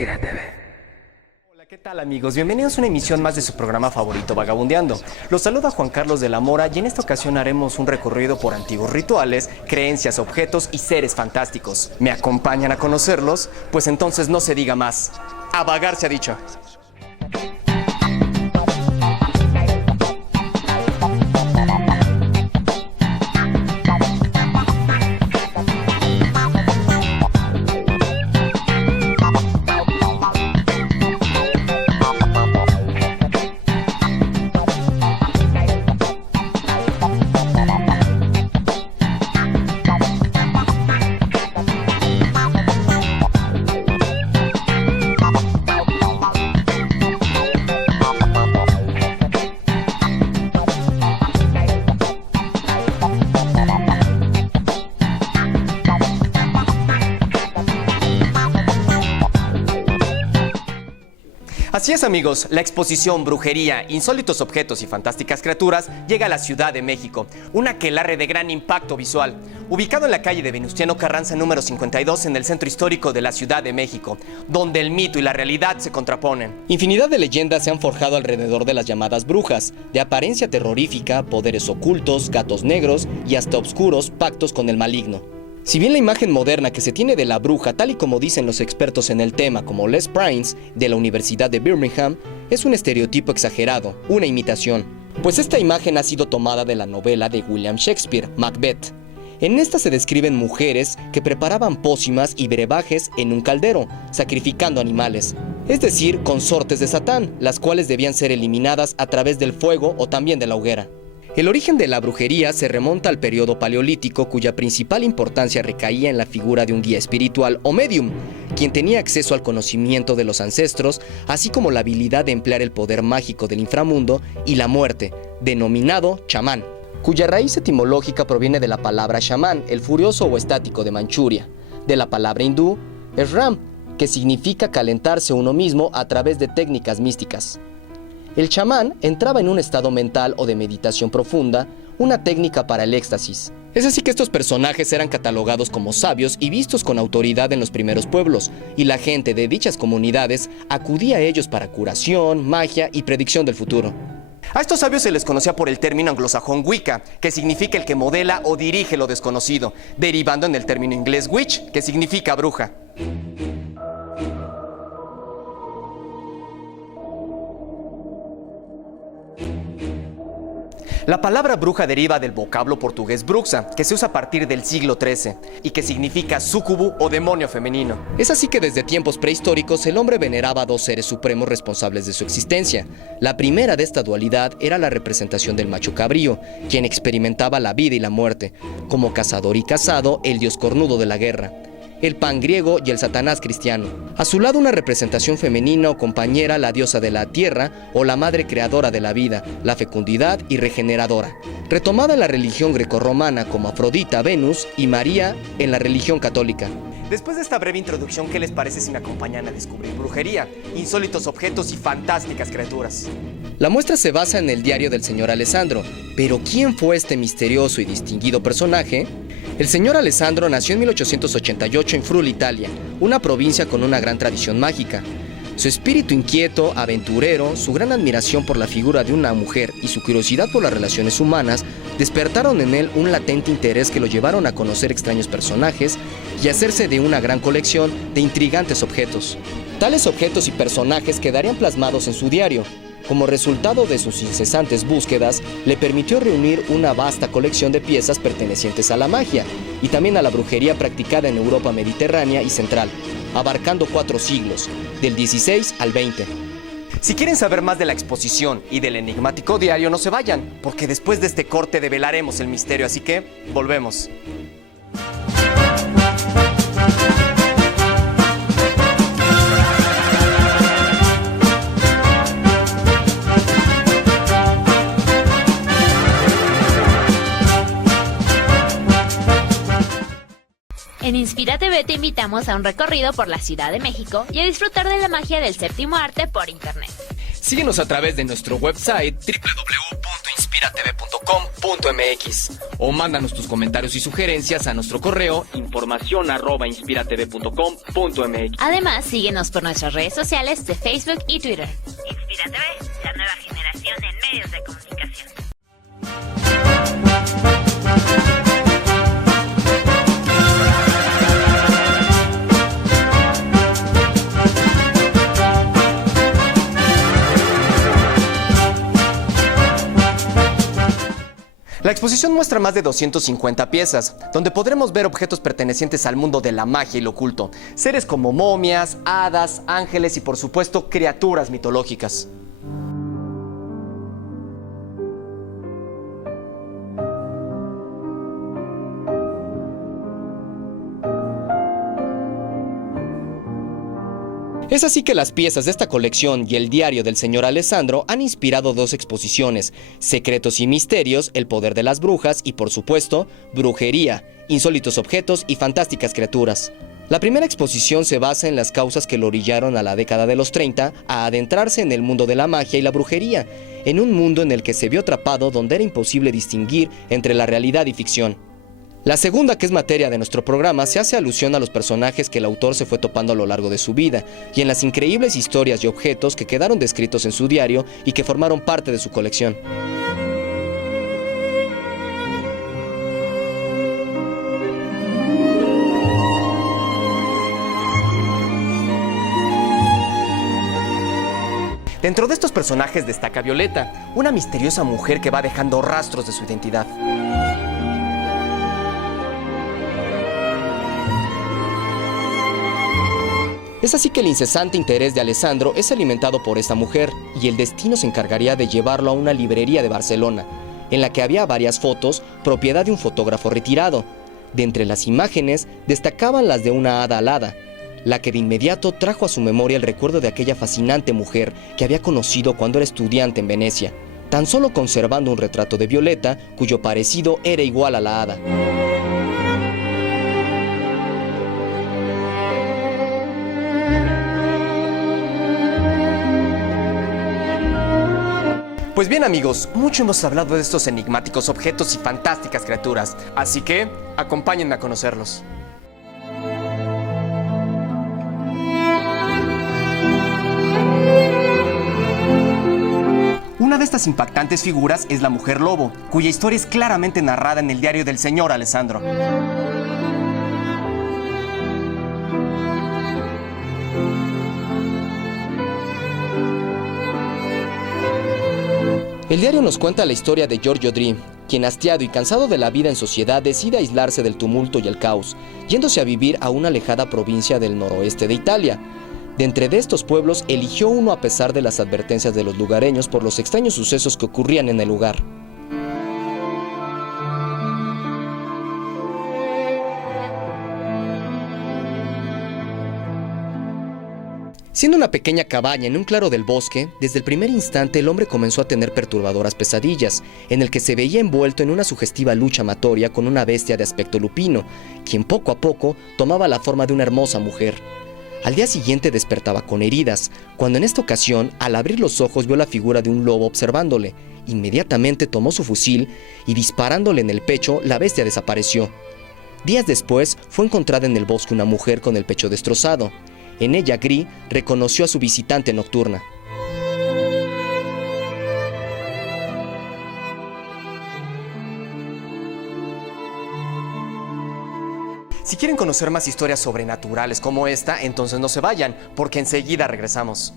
Inspírate, ve. Hola, ¿qué tal amigos? Bienvenidos a una emisión más de su programa favorito, Vagabundeando. Los saluda Juan Carlos de la Mora y en esta ocasión haremos un recorrido por antiguos rituales, creencias, objetos y seres fantásticos. ¿Me acompañan a conocerlos? Pues entonces no se diga más. A vagar se ha dicho. Así es amigos, la exposición Brujería, Insólitos Objetos y Fantásticas Criaturas llega a la Ciudad de México, un aquelarre de gran impacto visual, ubicado en la calle de Venustiano Carranza número 52 en el centro histórico de la Ciudad de México, donde el mito y la realidad se contraponen. Infinidad de leyendas se han forjado alrededor de las llamadas brujas, de apariencia terrorífica, poderes ocultos, gatos negros y hasta oscuros pactos con el maligno. Si bien la imagen moderna que se tiene de la bruja, tal y como dicen los expertos en el tema como Les Prince de la Universidad de Birmingham, es un estereotipo exagerado, una imitación, pues esta imagen ha sido tomada de la novela de William Shakespeare, Macbeth. En esta se describen mujeres que preparaban pócimas y brebajes en un caldero, sacrificando animales, es decir, consortes de Satán, las cuales debían ser eliminadas a través del fuego o también de la hoguera. El origen de la brujería se remonta al periodo paleolítico, cuya principal importancia recaía en la figura de un guía espiritual o medium, quien tenía acceso al conocimiento de los ancestros, así como la habilidad de emplear el poder mágico del inframundo y la muerte, denominado chamán, cuya raíz etimológica proviene de la palabra chamán, el furioso o estático de Manchuria, de la palabra hindú, Ram, que significa calentarse uno mismo a través de técnicas místicas. El chamán entraba en un estado mental o de meditación profunda, una técnica para el éxtasis. Es así que estos personajes eran catalogados como sabios y vistos con autoridad en los primeros pueblos, y la gente de dichas comunidades acudía a ellos para curación, magia y predicción del futuro. A estos sabios se les conocía por el término anglosajón Wicca, que significa el que modela o dirige lo desconocido, derivando en el término inglés witch, que significa bruja. La palabra bruja deriva del vocablo portugués bruxa, que se usa a partir del siglo XIII y que significa súcubo o demonio femenino. Es así que desde tiempos prehistóricos el hombre veneraba a dos seres supremos responsables de su existencia. La primera de esta dualidad era la representación del macho cabrío, quien experimentaba la vida y la muerte, como cazador y cazado, el dios cornudo de la guerra, el pan griego y el Satanás cristiano. A su lado una representación femenina o compañera, la diosa de la tierra o la madre creadora de la vida, la fecundidad y regeneradora, retomada en la religión grecorromana como Afrodita, Venus y María en la religión católica. Después de esta breve introducción, ¿qué les parece si me acompañan a descubrir brujería, insólitos objetos y fantásticas criaturas? La muestra se basa en el diario del señor Alessandro, pero ¿quién fue este misterioso y distinguido personaje? El señor Alessandro nació en 1888 en Friuli, Italia, una provincia con una gran tradición mágica. Su espíritu inquieto, aventurero, su gran admiración por la figura de una mujer y su curiosidad por las relaciones humanas despertaron en él un latente interés que lo llevaron a conocer extraños personajes y hacerse de una gran colección de intrigantes objetos. Tales objetos y personajes quedarían plasmados en su diario. Como resultado de sus incesantes búsquedas, le permitió reunir una vasta colección de piezas pertenecientes a la magia y también a la brujería practicada en Europa mediterránea y central, abarcando 4 siglos, del 16 al 20. Si quieren saber más de la exposición y del enigmático diario, no se vayan, porque después de este corte develaremos el misterio, así que volvemos. En Inspira TV te invitamos a un recorrido por la Ciudad de México y a disfrutar de la magia del séptimo arte por internet. Síguenos a través de nuestro website www.inspiratv.com.mx o mándanos tus comentarios y sugerencias a nuestro correo informacion@inspiratv.com.mx. Además, síguenos por nuestras redes sociales de Facebook y Twitter. Inspira TV, la nueva generación en medios de comunicación. La exposición muestra más de 250 piezas, donde podremos ver objetos pertenecientes al mundo de la magia y lo oculto, seres como momias, hadas, ángeles y por supuesto criaturas mitológicas. Es así que las piezas de esta colección y el diario del señor Alessandro han inspirado dos exposiciones: Secretos y Misterios, el poder de las brujas y, por supuesto, Brujería, insólitos objetos y fantásticas criaturas. La primera exposición se basa en las causas que lo orillaron a la década de los 30 a adentrarse en el mundo de la magia y la brujería, en un mundo en el que se vio atrapado donde era imposible distinguir entre la realidad y ficción. La segunda, que es materia de nuestro programa, se hace alusión a los personajes que el autor se fue topando a lo largo de su vida y en las increíbles historias y objetos que quedaron descritos en su diario y que formaron parte de su colección. Dentro de estos personajes destaca Violeta, una misteriosa mujer que va dejando rastros de su identidad. Es así que el incesante interés de Alessandro es alimentado por esta mujer y el destino se encargaría de llevarlo a una librería de Barcelona, en la que había varias fotos propiedad de un fotógrafo retirado. De entre las imágenes destacaban las de una hada alada, la que de inmediato trajo a su memoria el recuerdo de aquella fascinante mujer que había conocido cuando era estudiante en Venecia, tan solo conservando un retrato de Violeta cuyo parecido era igual a la hada. Pues bien amigos, mucho hemos hablado de estos enigmáticos objetos y fantásticas criaturas, así que acompáñenme a conocerlos. Una de estas impactantes figuras es la mujer lobo, cuya historia es claramente narrada en el diario del señor Alessandro. El diario nos cuenta la historia de Giorgio Dri, quien hastiado y cansado de la vida en sociedad decide aislarse del tumulto y el caos, yéndose a vivir a una alejada provincia del noroeste de Italia. De entre estos pueblos eligió uno a pesar de las advertencias de los lugareños por los extraños sucesos que ocurrían en el lugar. Siendo una pequeña cabaña en un claro del bosque, desde el primer instante el hombre comenzó a tener perturbadoras pesadillas, en el que se veía envuelto en una sugestiva lucha amatoria con una bestia de aspecto lupino, quien poco a poco tomaba la forma de una hermosa mujer. Al día siguiente despertaba con heridas, cuando en esta ocasión, al abrir los ojos, vio la figura de un lobo observándole. Inmediatamente tomó su fusil y disparándole en el pecho, la bestia desapareció. Días después, fue encontrada en el bosque una mujer con el pecho destrozado. En ella, Gris reconoció a su visitante nocturna. Si quieren conocer más historias sobrenaturales como esta, entonces no se vayan, porque enseguida regresamos.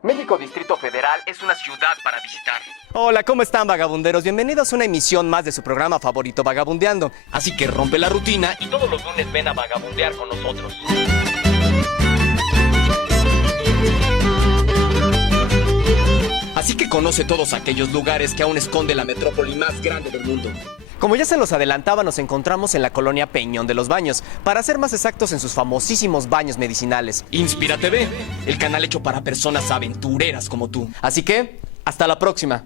México Distrito Federal es una ciudad para visitar. Hola, ¿cómo están, vagabunderos? Bienvenidos a una emisión más de su programa favorito, Vagabundeando. Así que rompe la rutina y todos los lunes ven a vagabundear con nosotros. Así que conoce todos aquellos lugares que aún esconde la metrópoli más grande del mundo. Como ya se los adelantaba, nos encontramos en la colonia Peñón de los Baños, para ser más exactos en sus famosísimos baños medicinales. Inspira TV, el canal hecho para personas aventureras como tú. Así que, hasta la próxima.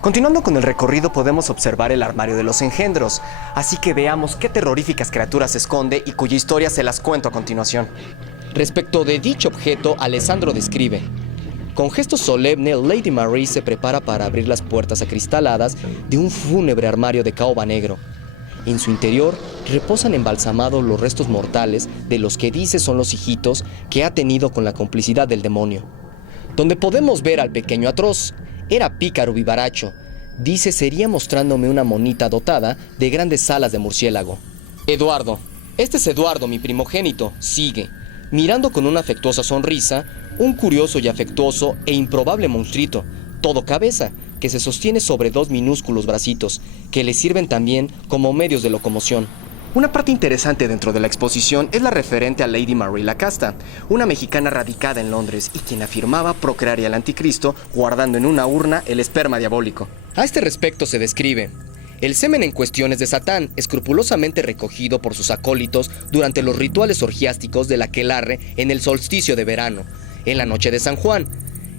Continuando con el recorrido, podemos observar el armario de los engendros, así que veamos qué terroríficas criaturas se esconde y cuya historia se las cuento a continuación. Respecto de dicho objeto, Alessandro describe: con gesto solemne, Lady Marie se prepara para abrir las puertas acristaladas de un fúnebre armario de caoba negro. En su interior reposan embalsamados los restos mortales de los que dice son los hijitos que ha tenido con la complicidad del demonio. Donde podemos ver al pequeño atroz. Era pícaro vivaracho. Dice sería mostrándome una monita dotada de grandes alas de murciélago. Eduardo, este es Eduardo, mi primogénito, sigue, mirando con una afectuosa sonrisa, un curioso y afectuoso e improbable monstruito, todo cabeza, que se sostiene sobre dos minúsculos bracitos, que le sirven también como medios de locomoción. Una parte interesante dentro de la exposición es la referente a Lady Marie Lacasta, una mexicana radicada en Londres y quien afirmaba procrear al anticristo guardando en una urna el esperma diabólico. A este respecto se describe: el semen en cuestión es de Satán, escrupulosamente recogido por sus acólitos durante los rituales orgiásticos del aquelarre en el solsticio de verano, en la noche de San Juan.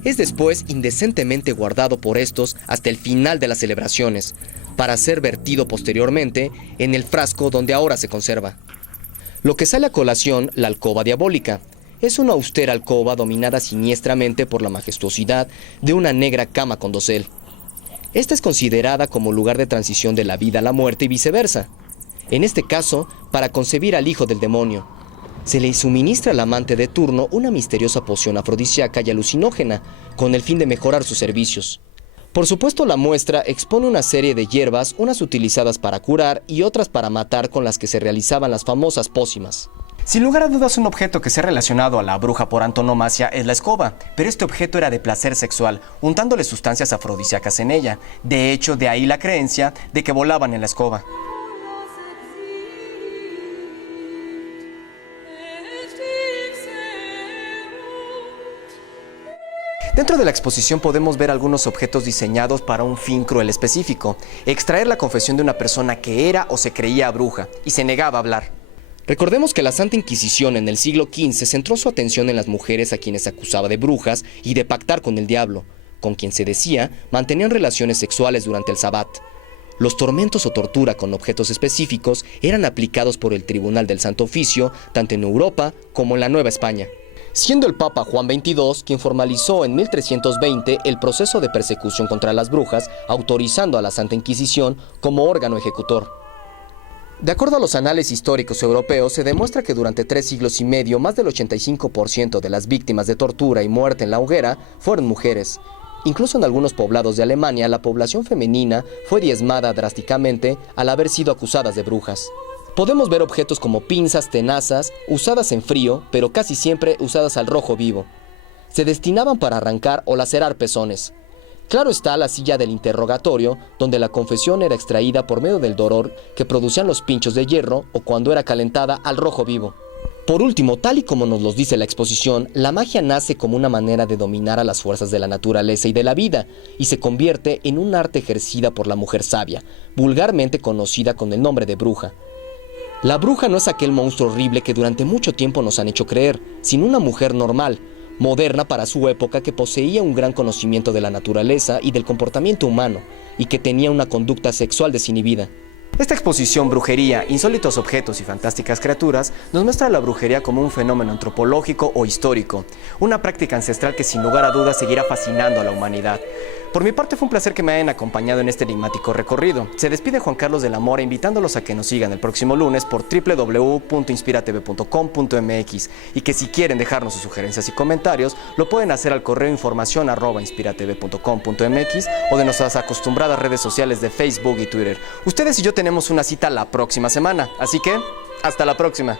Es después indecentemente guardado por estos hasta el final de las celebraciones, para ser vertido posteriormente en el frasco donde ahora se conserva. Lo que sale a colación, la alcoba diabólica, es una austera alcoba dominada siniestramente por la majestuosidad de una negra cama con dosel. Esta es considerada como lugar de transición de la vida a la muerte y viceversa. En este caso, para concebir al hijo del demonio. Se le suministra al amante de turno una misteriosa poción afrodisíaca y alucinógena, con el fin de mejorar sus servicios. Por supuesto, la muestra expone una serie de hierbas, unas utilizadas para curar y otras para matar, con las que se realizaban las famosas pócimas. Sin lugar a dudas, un objeto que se ha relacionado a la bruja por antonomasia es la escoba, pero este objeto era de placer sexual, untándole sustancias afrodisíacas en ella. De hecho, de ahí la creencia de que volaban en la escoba. Dentro de la exposición podemos ver algunos objetos diseñados para un fin cruel específico: extraer la confesión de una persona que era o se creía bruja y se negaba a hablar. Recordemos que la Santa Inquisición en el siglo XV centró su atención en las mujeres a quienes acusaba de brujas y de pactar con el diablo, con quien se decía mantenían relaciones sexuales durante el sabbat. Los tormentos o tortura con objetos específicos eran aplicados por el Tribunal del Santo Oficio tanto en Europa como en la Nueva España, siendo el Papa Juan XXII quien formalizó en 1320 el proceso de persecución contra las brujas, autorizando a la Santa Inquisición como órgano ejecutor. De acuerdo a los anales históricos europeos, se demuestra que durante 3 siglos y medio, más del 85% de las víctimas de tortura y muerte en la hoguera fueron mujeres. Incluso en algunos poblados de Alemania, la población femenina fue diezmada drásticamente al haber sido acusadas de brujas. Podemos ver objetos como pinzas, tenazas, usadas en frío, pero casi siempre usadas al rojo vivo. Se destinaban para arrancar o lacerar pezones. Claro está la silla del interrogatorio, donde la confesión era extraída por medio del dolor que producían los pinchos de hierro o cuando era calentada al rojo vivo. Por último, tal y como nos los dice la exposición, la magia nace como una manera de dominar a las fuerzas de la naturaleza y de la vida, y se convierte en un arte ejercida por la mujer sabia, vulgarmente conocida con el nombre de bruja. La bruja no es aquel monstruo horrible que durante mucho tiempo nos han hecho creer, sino una mujer normal, moderna para su época, que poseía un gran conocimiento de la naturaleza y del comportamiento humano, y que tenía una conducta sexual desinhibida. Esta exposición Brujería, insólitos objetos y fantásticas criaturas nos muestra la brujería como un fenómeno antropológico o histórico, una práctica ancestral que sin lugar a dudas seguirá fascinando a la humanidad. Por mi parte fue un placer que me hayan acompañado en este enigmático recorrido. Se despide Juan Carlos de la Mora invitándolos a que nos sigan el próximo lunes por www.inspiratv.com.mx y que si quieren dejarnos sus sugerencias y comentarios lo pueden hacer al correo informacion@inspiratv.com.mx o de nuestras acostumbradas redes sociales de Facebook y Twitter. Ustedes y yo tenemos una cita la próxima semana, así que hasta la próxima.